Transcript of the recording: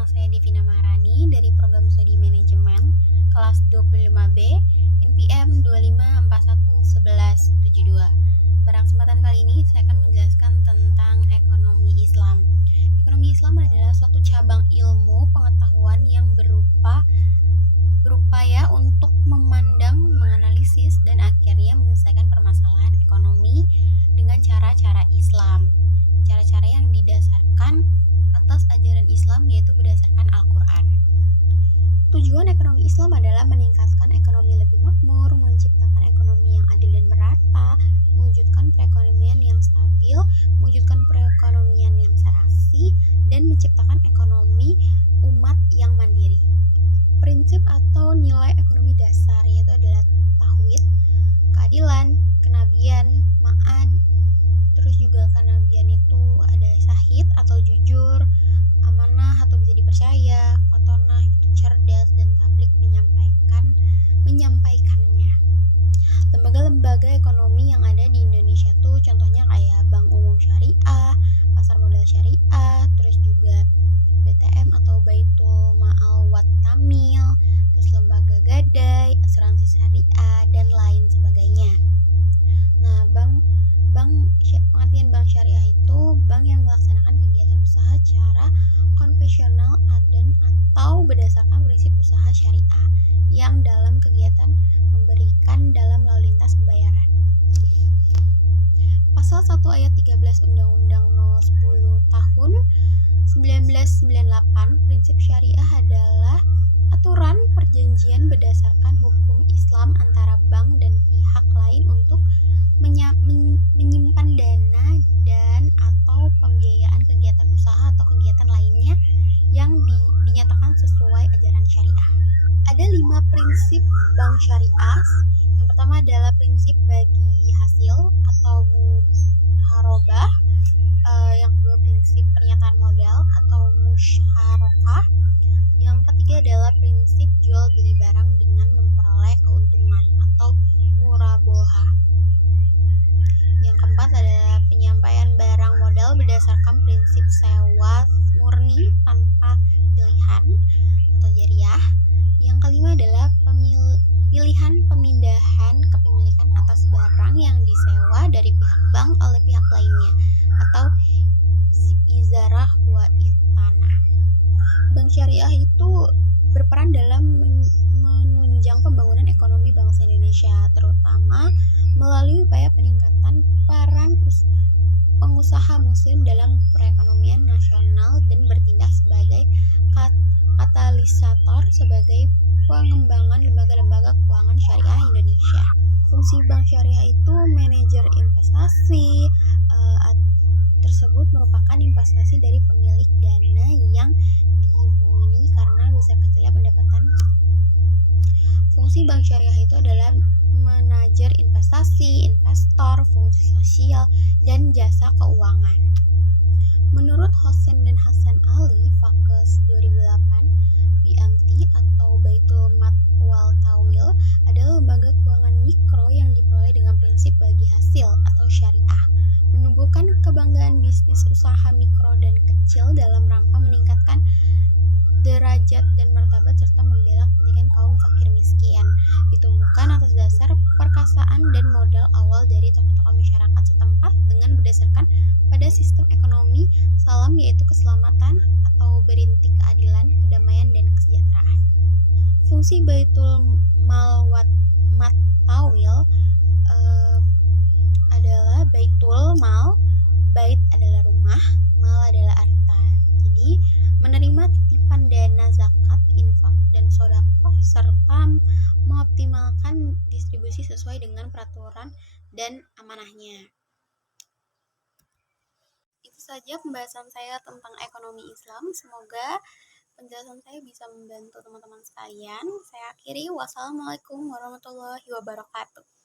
Nama saya Divina Maharani dari program studi manajemen kelas 25B NPM 25411172. Pada kesempatan kali ini saya akan menjelaskan tentang ekonomi Islam. Ekonomi Islam adalah suatu cabang ilmu pengetahuan yang berupaya untuk memandang, menganalisis, dan akhirnya menyelesaikan permasalahan ekonomi dengan cara-cara Islam. Cara-cara yang didasarkan atas ajaran Islam, yaitu berdasarkan Al-Quran. Tujuan ekonomi Islam adalah meningkatkan ekonomi lebih makmur, menciptakan ekonomi yang adil dan merata, mewujudkan perekonomian yang stabil, mewujudkan perekonomian yang serasi, dan menciptakan ekonomi umat yang mandiri. Prinsip atau nilai ekonomi dasar yaitu adalah tauhid, keadilan, kenabian, ma'ad. Terus juga kenabian itu ada syahid atau jujur, amanah atau bisa dipercaya, fatonah itu cerdas, dan tablik menyampaikannya. Lembaga-lembaga ekonomi yang ada di Indonesia tuh contohnya kayak Bank Umum Syariah, Pasar Modal Syariah, terus juga BTM atau Baitul Ma'al Wat Tamil, terus lembaga gadai, asuransi syariah, dan lain sebagainya. Nah, pengertian bank syariah itu bank yang melaksanakan kegiatan usaha secara konvensional dan atau berdasarkan prinsip usaha syariah yang dalam kegiatan memberikan dalam lalu lintas pembayaran. Pasal 1 ayat 13 Undang-Undang No. 10 Tahun 1998, prinsip syariah adalah aturan perjanjian berdasarkan hukum Islam antara bank dan pihak lain untuk menyimpan dana dan atau pembiayaan kegiatan usaha atau kegiatan lainnya yang dinyatakan sesuai ajaran syariah. Ada 5 prinsip bank syariah. Yang pertama adalah prinsip bagi hasil atau muharobah. Yang kedua prinsip pernyataan modal atau musyarakah. Yang ketiga adalah prinsip jual beli barang dengan memperoleh keuntungan atau murabohah. Yang keempat adalah penyampaian barang modal berdasarkan prinsip sewa murni tanpa pilihan atau jariah. Yang kelima adalah pilihan pemindahan kepemilikan atas barang yang disewa dari pihak bank oleh pihak lainnya atau izarah wa tanah. Bank syariah itu berperan dalam menunjang pembangunan ekonomi bangsa Indonesia, terutama melalui upaya peningkatan peran pengusaha muslim dalam perekonomian nasional dan bertindak sebagai katalisator sebagai pengembangan lembaga-lembaga keuangan syariah Indonesia. Fungsi bank syariah itu manajer investasi tersebut merupakan investasi dari pemilik dana yang dihubungi karena besar kecilnya pendapatan. Fungsi bank syariah itu adalah manajer investasi, investor, fungsi sosial, dan jasa keuangan. Menurut Hosen dan Hasan Ali, Fakes 2008, BMT atau Baitul Mat wal Tawil adalah lembaga keuangan mikro yang diperoleh dengan prinsip bagi hasil atau syariah, menumbuhkan kebanggaan bisnis usaha mikro dan kecil dalam rangka meningkatkan derajat dan martabat serta membela kepentingan kaum fakir miskin, ditumbuhkan atas dasar perkasaan dan modal awal dari tokoh-tokoh masyarakat setempat dengan berdasarkan pada sistem ekonomi salam, yaitu keselamatan atau berintik keadilan, kedamaian, dan kesejahteraan. Fungsi Baitul Mal Mat Tawil adalah Baitul Mal, bait adalah rumah, mal adalah harta. Jadi menerima titipan dana zakat, infak, dan sedekah serta mengoptimalkan distribusi sesuai dengan peraturan dan amanahnya. Itu saja pembahasan saya tentang ekonomi Islam. Semoga penjelasan saya bisa membantu teman-teman sekalian. Saya akhiri. Wassalamualaikum warahmatullahi wabarakatuh.